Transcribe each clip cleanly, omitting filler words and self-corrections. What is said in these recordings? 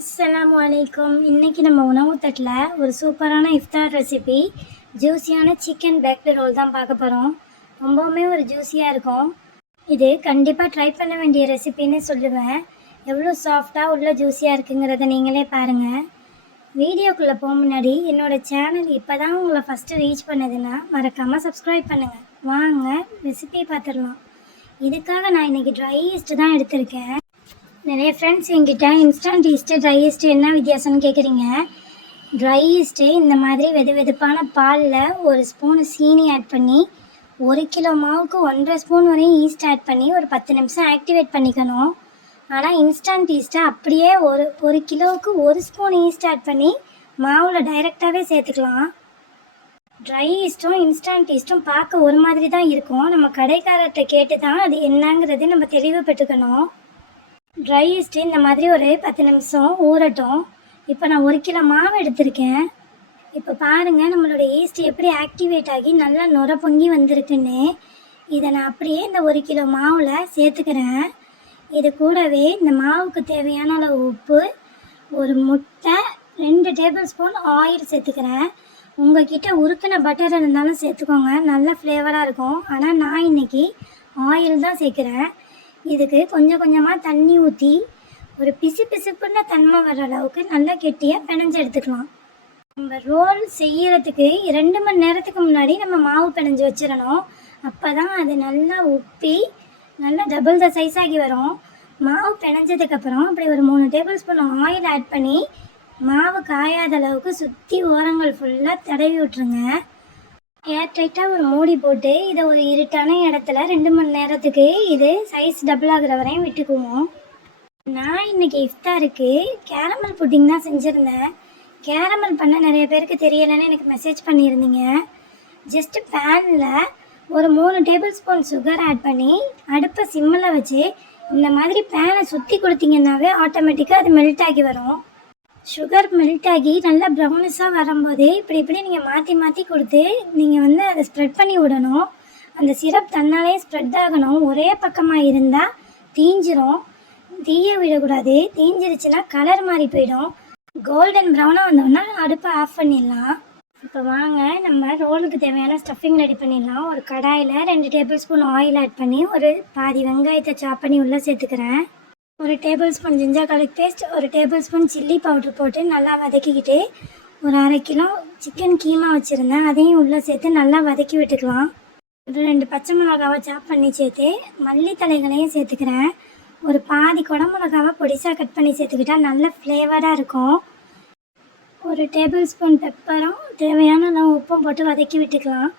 அஸ்ஸலாமு அலைக்கும். இன்றைக்கி நம்ம உணவு தட்டில் ஒரு சூப்பரான இஃப்தார் ரெசிபி ஜூஸியான சிக்கன் பேக்டு ரோல் தான் பார்க்க போகிறோம். ரொம்பவுமே ஒரு ஜூஸியாக இருக்கும். இது கண்டிப்பாக ட்ரை பண்ண வேண்டிய ரெசிபின்னு சொல்லுவேன். எவ்வளோ சாஃப்டாக உள்ள ஜூஸியாக இருக்குங்கிறத நீங்களே பாருங்கள். வீடியோக்குள்ளே போக முன்னாடி என்னோடய சேனல் இப்போ தான் உங்களை ஃபஸ்ட்டு ரீச் பண்ணதுன்னா மறக்காமல் சப்ஸ்கிரைப் பண்ணுங்கள். வாங்க ரெசிபி பார்த்துடலாம். இதுக்காக நான் இன்றைக்கி ட்ரை ஈஸ்ட் தான் எடுத்திருக்கேன். நிறைய ஃப்ரெண்ட்ஸ் என்கிட்ட இன்ஸ்டன்ட் ஈஸ்ட்டு ட்ரை ஈஸ்ட்டு என்ன வித்தியாசம்னு கேட்குறீங்க. ட்ரை ஈஸ்ட்டு இந்த மாதிரி வெதுப்பான பாலில் ஒரு ஸ்பூன் சீனி ஆட் பண்ணி 1 கிலோ மாவுக்கு 1.5 ஸ்பூன் வரையும் ஈஸ்ட் ஆட் பண்ணி ஒரு 10 நிமிஷம் ஆக்டிவேட் பண்ணிக்கணும். ஆனால் இன்ஸ்டன்ட் ஈஸ்ட்டை அப்படியே ஒரு கிலோவுக்கு 1 ஸ்பூன் ஈஸ்ட் ஆட் பண்ணி மாவில் டைரெக்டாகவே சேர்த்துக்கலாம். ட்ரை ஈஸ்ட்டும் இன்ஸ்டன்ட் ஈஸ்ட்டும் பார்க்க ஒரு மாதிரி தான் இருக்கும். நம்ம கடைக்காரர்கிட்ட கேட்டு தான் அது என்னங்கிறது நம்ம தெளிவு பெற்றுக்கணும். ட்ரை ஈஸ்ட்டு இந்த மாதிரி ஒரு 10 நிமிஷம் ஊறட்டும். இப்போ நான் 1 கிலோ மாவு எடுத்திருக்கேன். இப்போ பாருங்கள் நம்மளோட ஈஸ்ட் எப்படி ஆக்டிவேட் ஆகி நல்லா நுர பொங்கி வந்திருக்குன்னு. இதை நான் அப்படியே இந்த 1 கிலோ மாவில் சேர்த்துக்கிறேன். இது கூடவே இந்த மாவுக்கு தேவையான அளவு உப்பு, ஒரு முட்டை, 2 டேபிள் ஸ்பூன் ஆயில் சேர்த்துக்கிறேன். உங்கள்கிட்ட உருக்கின பட்டர் இருந்தாலும் சேர்த்துக்கோங்க, நல்ல ஃப்ளேவராக இருக்கும். ஆனால் நான் இன்றைக்கி ஆயில் தான் சேர்க்குறேன். இதுக்கு கொஞ்சம் கொஞ்சமாக தண்ணி ஊற்றி ஒரு பிசுப்புன்னு தன்மை வர அளவுக்கு நல்லா கெட்டியாக பிணைஞ்சு எடுத்துக்கலாம். நம்ம ரோல் செய்கிறதுக்கு 2 மணி நேரத்துக்கு முன்னாடி நம்ம மாவு பிணைஞ்சு வச்சிடணும். அப்போ தான் அது நல்லா உப்பி நல்லா டபுள் த சைஸ் ஆகி வரும். மாவு பிணைஞ்சதுக்கப்புறம் அப்படி ஒரு 3 டேபிள் ஸ்பூன் ஆயில் ஆட் பண்ணி மாவு காயாத அளவுக்கு சுற்றி ஓரங்கள் ஃபுல்லாக தடவி விட்டுருங்க. ஏர் டைட்டாக ஒரு மூடி போட்டு இதை ஒரு இருட்டான இடத்துல 2 மணி நேரத்துக்கு இது சைஸ் டபுள் ஆகிற வரையும் விட்டுக்குவோம். நான் இன்றைக்கி இஃப்தாருக்கு கேரமல் புட்டிங் தான் செஞ்சுருந்தேன். கேரமல் பண்ண நிறைய பேருக்கு தெரியலைன்னு எனக்கு மெசேஜ் பண்ணியிருந்தீங்க. ஜஸ்ட்டு பேனில் ஒரு 3 டேபிள் ஸ்பூன் சுகர் ஆட் பண்ணி அடுப்பை சிம்மில் வச்சு இந்த மாதிரி பேனை சுற்றி கொடுத்தீங்கன்னாவே ஆட்டோமேட்டிக்காக அது மெல்ட் ஆகி வரும். சுகர் மெல்ட் ஆகி நல்லா ப்ரௌனிஸாக வரும்போது இப்படி நீங்கள் மாற்றி கொடுத்து நீங்கள் அதை ஸ்ப்ரெட் பண்ணி விடணும். அந்த சிரப் தன்னாலே ஸ்ப்ரெட் ஆகணும். ஒரே பக்கமாக இருந்தால் தீஞ்சிரும். தீய விடக்கூடாது. தீஞ்சிருச்சுன்னா கலர் மாறி போயிடும். கோல்டன் ப்ரௌனாக வந்தோன்னா அடுப்பை ஆஃப் பண்ணிடலாம். இப்போ வாங்க நம்ம ரோலுக்கு தேவையான ஸ்டஃபிங் ரெடி பண்ணிடலாம். ஒரு கடாயில் 2 டேபிள் ஸ்பூன் ஆயில் ஆட் பண்ணி ஒரு பாதி வெங்காயத்தை சாப் பண்ணி உள்ளே சேர்த்துக்கிறேன். ஒரு table spoon ginger garlic paste, ஒரு டேபிள் ஸ்பூன் சில்லி பவுட்ரு போட்டு நல்லா வதக்கிக்கிட்டு ஒரு 1/2 கிலோ சிக்கன் கீமா வச்சுருந்தேன், அதையும் உள்ளே சேர்த்து நல்லா வதக்கி விட்டுக்கலாம். ஒரு 2 பச்சை மிளகாவை சாப் பண்ணி சேர்த்து மல்லித்தலைகளையும் சேர்த்துக்கிறேன். ஒரு பாதி குடமிளகாவை பொடிசாக கட் பண்ணி சேர்த்துக்கிட்டால் நல்ல ஃப்ளேவராக இருக்கும். ஒரு டேபிள் ஸ்பூன் பெப்பரும் தேவையான அளவு உப்பும் போட்டு வதக்கி விட்டுக்கலாம்.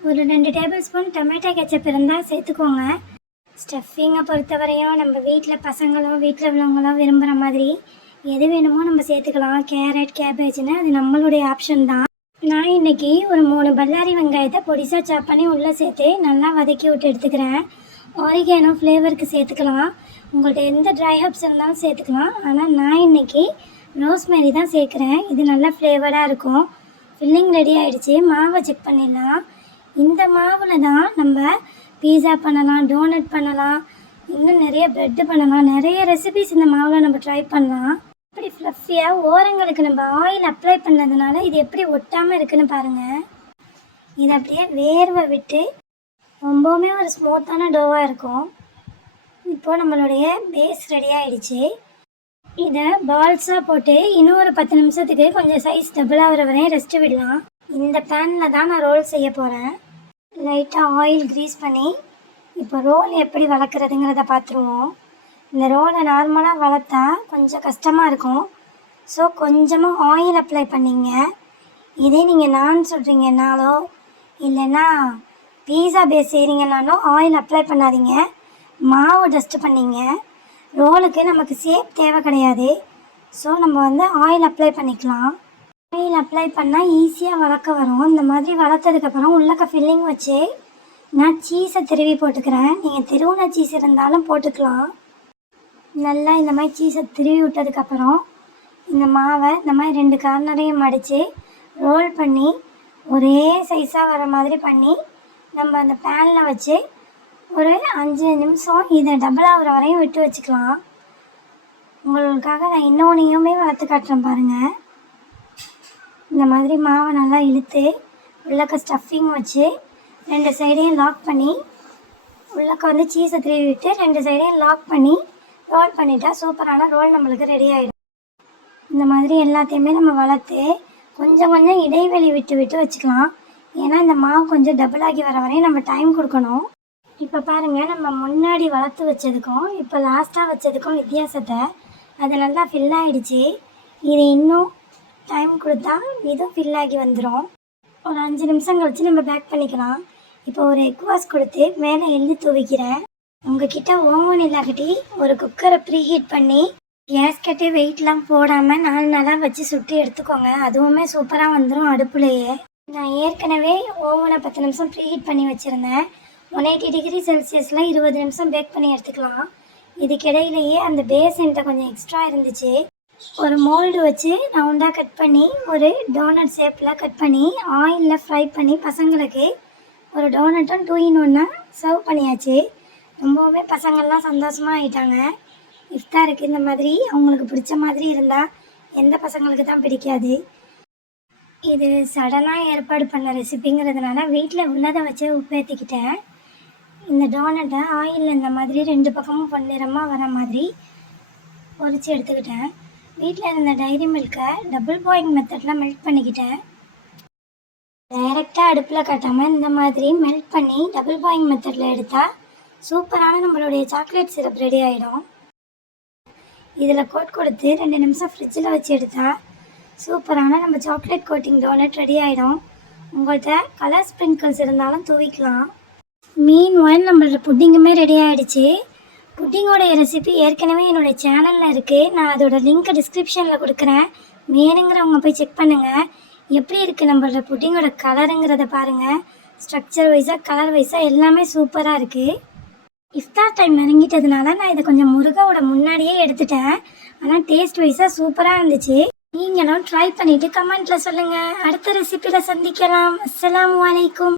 ஒரு 2 டேபிள் ஸ்பூன் டொமேட்டோ கெச்சப் இருந்தால் சேர்த்துக்கோங்க. ஸ்டஃபிங்கை பொறுத்தவரையும் நம்ம வீட்டில் பசங்களும் வீட்டில் உள்ளவங்களும் விரும்புகிற மாதிரி எது வேணுமோ நம்ம சேர்த்துக்கலாம். கேரட், கேபேஜ்னு அது நம்மளுடைய ஆப்ஷன் தான். நான் இன்றைக்கி ஒரு 3 பல்லாரி வெங்காயத்தை பொடிசாக சாப் பண்ணி உள்ளே சேர்த்து நல்லா வதக்கி விட்டு எடுத்துக்கிறேன். ஆரிகானோ ஃப்ளேவருக்கு சேர்த்துக்கலாம். உங்கள்கிட்ட எந்த ட்ரை ஹர்ப்ஸ் இருந்தாலும் சேர்த்துக்கலாம். ஆனால் நான் இன்றைக்கி ரோஸ்மேரி தான் சேர்க்குறேன். இது நல்லா ஃப்ளேவராக இருக்கும். ஃபில்லிங் ரெடி ஆகிடுச்சு. மாவை செக் பண்ணிடலாம். இந்த மாவில் தான் நம்ம பீஸா பண்ணலாம், டோனட் பண்ணலாம், இன்னும் நிறைய ப்ரெட்டு பண்ணலாம். நிறைய ரெசிபிஸ் இந்த மாவில் நம்ம ட்ரை பண்ணலாம். இப்படி ஃப்ளஃபியாக ஓரங்களுக்கு நம்ம ஆயில் அப்ளை பண்ணதுனால இது எப்படி ஒட்டாமல் இருக்குன்னு பாருங்கள். இது அப்படியே வேர்வை விட்டு ரொம்பவுமே ஒரு ஸ்மூத்தான டோவாக இருக்கும். இப்போது நம்மளுடைய பேஸ் ரெடி ஆகிடுச்சு. இதை பால்ஸாக போட்டு இன்னும் ஒரு 10 நிமிஷத்துக்கு கொஞ்சம் சைஸ் டபுள் ஆகிற வரையும் ரெஸ்ட்டு விடலாம். இந்த பேனில் தான் நான் ரோல் செய்ய போகிறேன். லைட்டாக ஆயில் க்ரீஸ் பண்ணி இப்போ ரோல் எப்படி வளர்க்குறதுங்கிறத பார்த்துருவோம். இந்த ரோலை நார்மலாக வளர்த்தா கொஞ்சம் கஷ்டமாக இருக்கும். ஸோ கொஞ்சமாக ஆயில் அப்ளை பண்ணிங்க. இதே நீங்கள் நான் சொல்கிறீங்கன்னாலோ இல்லைன்னா பீஸா பேஸ் செய்கிறீங்கன்னாலும் ஆயில் அப்ளை பண்ணாதீங்க. மாவு டஸ்ட்டு பண்ணிங்க. ரோலுக்கு நமக்கு சேப் தேவை கிடையாது. ஸோ நம்ம ஆயில் அப்ளை பண்ணிக்கலாம். ஆயில் அப்ளை பண்ணால் ஈஸியாக வளர்க்க வரும். இந்த மாதிரி வளர்த்ததுக்கப்புறம் உள்ளக்க ஃபில்லிங் வச்சு நான் சீஸை திருவி போட்டுக்கிறேன். நீங்கள் திருவுன சீஸ் இருந்தாலும் போட்டுக்கலாம். நல்லா இந்த மாதிரி சீஸை திருவி விட்டதுக்கப்புறம் இந்த மாவை இந்த மாதிரி 2 கார்னரையும் மடித்து ரோல் பண்ணி ஒரே சைஸாக வர மாதிரி பண்ணி நம்ம அந்த பேனில் வச்சு ஒரு 5 நிமிஷம் இதை டபுள் ஆகிற வரையும் விட்டு வச்சுக்கலாம். உங்களுக்காக நான் இன்னொன்றையுமே வளர்த்து காட்டுறேன் பாருங்கள். இந்த மாதிரி மாவை நல்லா இழுத்து உள்ளக்க ஸ்டஃபிங் வச்சு 2 சைடையும் லாக் பண்ணி உள்ளக்க வந்து சீஸை திருவி விட்டு 2 சைடையும் லாக் பண்ணி ரோல் பண்ணிட்டா சூப்பரான ரோல் நம்மளுக்கு ரெடி ஆகிடும். இந்த மாதிரி எல்லாத்தையுமே நம்ம வளர்த்து கொஞ்சம் கொஞ்சம் இடைவெளி விட்டு விட்டு வச்சுக்கலாம். ஏன்னா இந்த மாவு கொஞ்சம் டபுள் ஆகி வர வரையும் நம்ம டைம் கொடுக்கணும். இப்போ பாருங்கள், நம்ம முன்னாடி வளர்த்து வச்சதுக்கும் இப்போ லாஸ்ட்டாக வச்சதுக்கும் வித்தியாசத்தை அது நல்லா ஃபில் ஆகிடுச்சு. இது இன்னும் டைம் கொடுத்தா இதுவும் ஃபில் ஆகி வந்துடும். ஒரு 5 நிமிஷம் கழிச்சு நம்ம பேக் பண்ணிக்கலாம். இப்போ ஒரு எக் வாஷ் கொடுத்து மேலே எள்ளு தூவிக்கிறேன். உங்ககிட்ட ஓவன் இல்லாக்கட்டி ஒரு குக்கரை ப்ரீ ஹீட் பண்ணி கேஸ்கெட்டு வெயிட்லாம் போடாமல் 4 நாளாக வச்சு சுட்டு எடுத்துக்கோங்க. அதுவுமே சூப்பராக வந்துடும் அடுப்புலையே. நான் ஏற்கனவே ஓவனை 10 நிமிஷம் ப்ரீ ஹீட் பண்ணி வச்சுருந்தேன். 180 டிகிரி செல்சியஸில் 20 நிமிஷம் பேக் பண்ணி எடுத்துக்கலாம். இதுக்கிடையிலேயே அந்த பேசன்ட்ட கொஞ்சம் எக்ஸ்ட்ரா இருந்துச்சு. ஒரு மோல்டு வச்சு ரவுண்டாக கட் பண்ணி ஒரு டோனட் ஷேப்பில் கட் பண்ணி ஆயிலில் ஃப்ரை பண்ணி பசங்களுக்கு ஒரு டோனட்டும் 2 in 1 சர்வ் பண்ணியாச்சு. ரொம்பவுமே பசங்கள்லாம் சந்தோஷமாக ஆகிட்டாங்க. இஃப்தாருக்கு இந்த மாதிரி அவங்களுக்கு பிடிச்ச மாதிரி இருந்தால் எந்த பசங்களுக்கு தான் பிடிக்காது. இது சடனாக ஏற்பாடு பண்ண ரெசிபிங்கிறதுனால வீட்டில் உள்ளதை வச்சு உப்பேற்றிக்கிட்டேன். இந்த டோனட்டை ஆயிலில் இந்த மாதிரி 2 பக்கமும் பொன்னிறமாக வர மாதிரி பொரித்து எடுத்துக்கிட்டேன். வீட்டில் இருந்த டைரி மில்கை டபுள் பாயிங் மெத்தடில் மெல்ட் பண்ணிக்கிட்டேன். டைரெக்டாக அடுப்பில் காட்டாமல் இந்த மாதிரி மெல்ட் பண்ணி டபுள் பாயிங் மெத்தடில் எடுத்தால் சூப்பரான நம்மளுடைய சாக்லேட் சிரப் ரெடி ஆகிடும். இதில் கோட் கொடுத்து 2 நிமிஷம் ஃப்ரிட்ஜில் வச்சு எடுத்தால் சூப்பரான நம்ம சாக்லேட் கோட்டிங் டோனட் ரெடி ஆகிடும். உங்கள்கிட்ட கலர் ஸ்ப்ரிங்கிள்ஸ் இருந்தாலும் தூவிக்கலாம். மீன்வைல் நம்மளோட புட்டிங்குமே ரெடி ஆகிடுச்சு. புட்டிங்கோடைய ரெசிபி ஏற்கனவே என்னுடைய சேனலில் இருக்குது. நான் அதோட லிங்க்கை டிஸ்கிரிப்ஷனில் கொடுக்குறேன். வேணுங்கிறவங்க போய் செக் பண்ணுங்கள். எப்படி இருக்குது நம்மளோட புட்டிங்கோட கலருங்கிறத பாருங்கள். ஸ்ட்ரக்சர் வைஸாக கலர் வைஸாக எல்லாமே சூப்பராக இருக்குது. இஃப்தார் டைம் நெருங்கிட்டதுனால நான் இதை கொஞ்சம் முருகாவோட முன்னாடியே எடுத்துட்டேன். ஆனால் டேஸ்ட் வைஸாக சூப்பராக இருந்துச்சு. நீங்களும் ட்ரை பண்ணிவிட்டு கமெண்ட்டில் சொல்லுங்கள். அடுத்த ரெசிபியில் சந்திக்கலாம். அஸ்ஸலாமு அலைக்கும்.